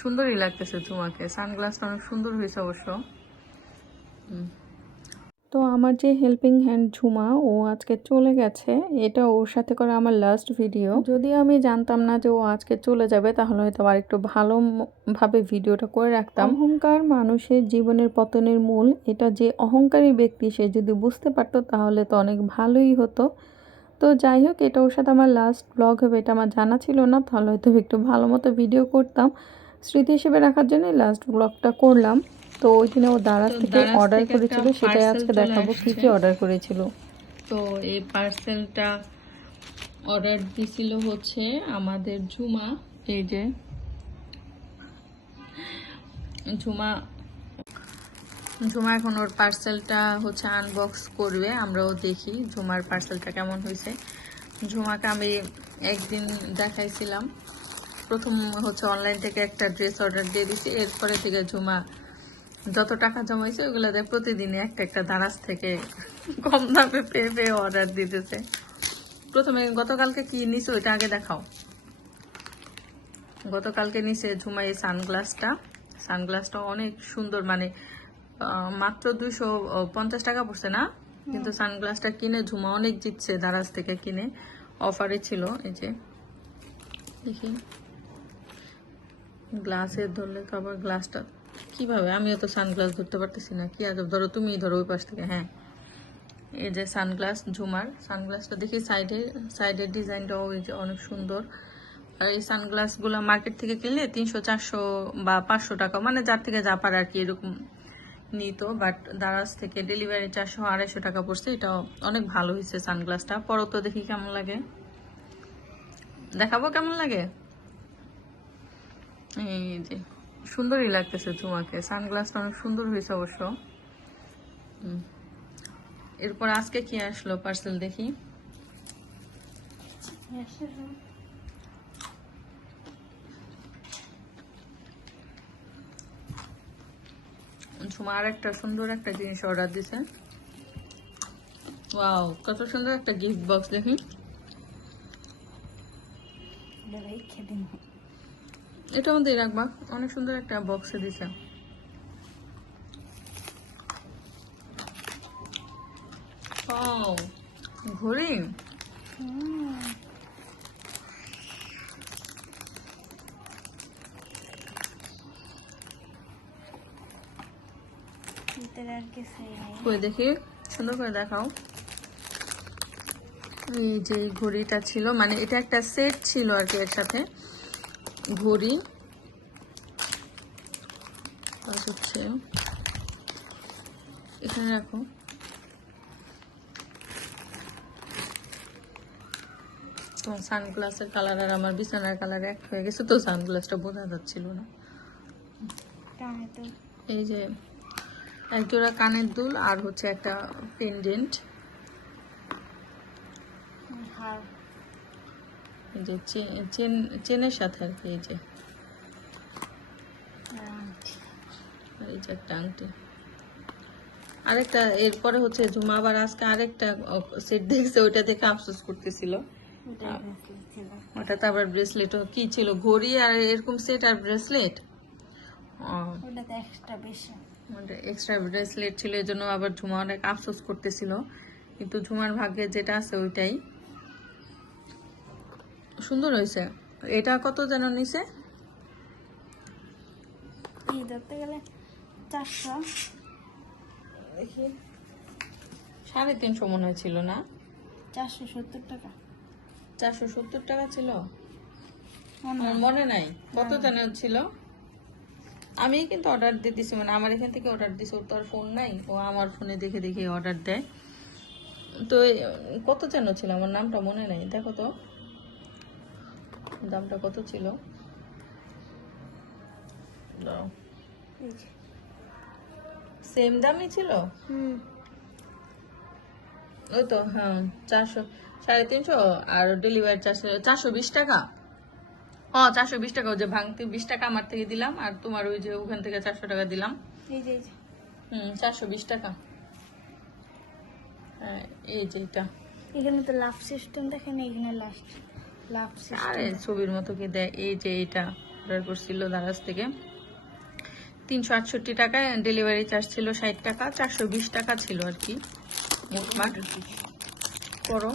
সুন্দরই লাগতেছে তোমাকে, সানগ্লাসটা অনেক সুন্দর হয়েছে অবশ্য। তো আমার যে হেল্পিং হ্যান্ড ঝুমা, ও আজকে চলে গেছে। এটা ওর সাথে করা আমার লাস্ট ভিডিও। যদি আমি জানতাম না যে ও আজকে চলে যাবে, তাহলে হয়তো আর একটু ভালোভাবে ভিডিওটা করে রাখতাম। অহংকার মানুষের জীবনের পতনের মূল। এটা যে অহংকারী ব্যক্তি, সে যদি বুঝতে পারতো তাহলে তো অনেক ভালোই হতো। তো যাই হোক, এটা ওর সাথে আমার লাস্ট ব্লগ হবে, এটা আমার জানা ছিল না। তাহলে হয়তো একটু ভালো মতো ভিডিও করতাম, স্মৃতি হিসেবে রাখার জন্য লাস্ট ব্লগটা করলাম। তো ওই দিনে ও দারাজ থেকে দারাজ অর্ডার থেকে একটা করেছিল, সেটাই পার্সেল আজকে চলে দেখাবো কি আসছে। কি অর্ডার করেছিল। তো এই পার্সেলটা অর্ডার দিছিল হচ্ছে আমাদের ঝুমা। এই যে ঝুমা ঝুমা এখন ওর পার্সেলটা হচ্ছে আনবক্স করবে, আমরাও দেখি ঝুমার পার্সেলটা কেমন হয়েছে। ঝুমাকে আমি একদিন দেখাইছিলাম, প্রথম হচ্ছে অনলাইন থেকে একটা ড্রেস অর্ডার দিয়ে দিছি। এরপরে থেকে ঝুমা যত টাকা জমাইছে ওইগুলো দিয়ে প্রতিদিনই একটা একটা দারাজ থেকে কম দামে পেয়ে পেয়ে অর্ডার দিতেছে। প্রথমে গতকালকে কি নিছে ওইটা আগে দেখাও। গতকালকে নিছে ঝুমা এই সানগ্লাসটা অনেক সুন্দর, মানে মাত্র 250 টাকা পড়ছে না, কিন্তু সানগ্লাসটা কিনে ঝুমা অনেক জিতছে দারাজ থেকে কিনে, অফারে ছিল। এই যে দেখি, গ্লাসে ধরলে তো আবার গ্লাসটা কিভাবে, আমিও তো সানগ্লাস ধরতে পারতেছি না, কি আজব। ধরো, তুমি ধরো ওই পাশ থেকে। হ্যাঁ, এই যে সানগ্লাস ঝুমার সানগ্লাসটা দেখি, সাইডের ডিজাইনটাও এই যে অনেক সুন্দর। আর এই সানগ্লাসগুলো মার্কেট থেকে কিনলে 300-400 বা 500 টাকা, মানে যার থেকে যা পারে আর কি, এরকম নিত। বাট দারাজ থেকে ডেলিভারি 400-250 টাকা পড়ছে। এটাও অনেক ভালো হয়েছে সানগ্লাসটা। পরও তো দেখি কেমন লাগে, দেখাবো কেমন লাগে। এই যে সুন্দরই লাগতেছে তোমাকে, সানগ্লাসটা অনেক সুন্দর হয়েছে অবশ্য। এরপর আজকে কি আসলো পার্সেল দেখি। ঝুমা আর একটা সুন্দর একটা জিনিস অর্ডার দিছে। ওয়াও, কত সুন্দর একটা গিফট বক্স দেখি। এটার মধ্যেই রাখবা, অনেক সুন্দর একটা বক্সে দিছে। ওয়াও, ঘড়ি। কই দেখি, সুন্দর করে দেখাও। এই যে ঘড়িটা ছিল, মানে এটা একটা সেট ছিল আর কি, এর সাথে ঘড়ি হচ্ছে। এখানে রাখো। তোমার সানগ্লাসের কালার আর আমার বিছানার কালার এক হয়ে গেছে, তো সানগ্লাসটা বোঝা যাচ্ছিল না। এই যে একজোড়া কানের দুল আর হচ্ছে একটা পেন্ডেন্ট। এই যে চেনের সাথে আর কি। এই যে একটা আংটি। আরেকটা এরপরে হচ্ছে ঝুমা আবার আজকে আরেকটা সেট দেখছে, ওইটা দেখে আফসোস করতেছিল। ওটাতে আবার ব্রেসলেটও কি ছিল, ঘড়ি আর এরকম সেট আর ব্রেসলেট। এক্সট্রা ব্রেসলেট ছিল, এই জন্য আবার ঝুমা অনেক আফসোস করতেছিল। কিন্তু ঝুমার ভাগ্যে যেটা আছে ওইটাই সুন্দর হয়েছে। এটা কত যেন নিছে, ধরতে গেলে 400, দেখি 350 মনে হয়েছিল না, 470 টাকা। 470 টাকা ছিল, আমার মনে নাই কত যেন ছিল। আমি কিন্তু অর্ডার দিয়ে দিছি, মানে আমার এখান থেকে অর্ডার দিছি, ওর তো আর ফোন নাই, ও আমার ফোনে দেখে দেখে অর্ডার দেয়। তো কত যেন ছিল, আমার নামটা মনে নাই, দেখো তো দামটা কত ছিল। সেম দামই ছিল। ওই তো, হ্যাঁ 400, 350 আর ডেলিভারি 420 টাকা। 420 টাকা, ওই যে ভাঙতে 20 টাকা আমার থেকে দিলাম, আর তোমার ওই যে ওখান থেকে 400 টাকা দিলাম। 420 টাকা। হ্যাঁ, এই যে এটা। এখানে তো লাভ সিস্টেম দেখেন, এখানে লাভ সিস্টেম। আরে ছবির মতো কি দেয়। এই যে এটা অর্ডার করছিল দারাজ থেকে। 368 টাকায়, ডেলিভারি চার্জ ছিল 60 টাকা, 420 টাকা ছিল আর কি মোটমাট। করো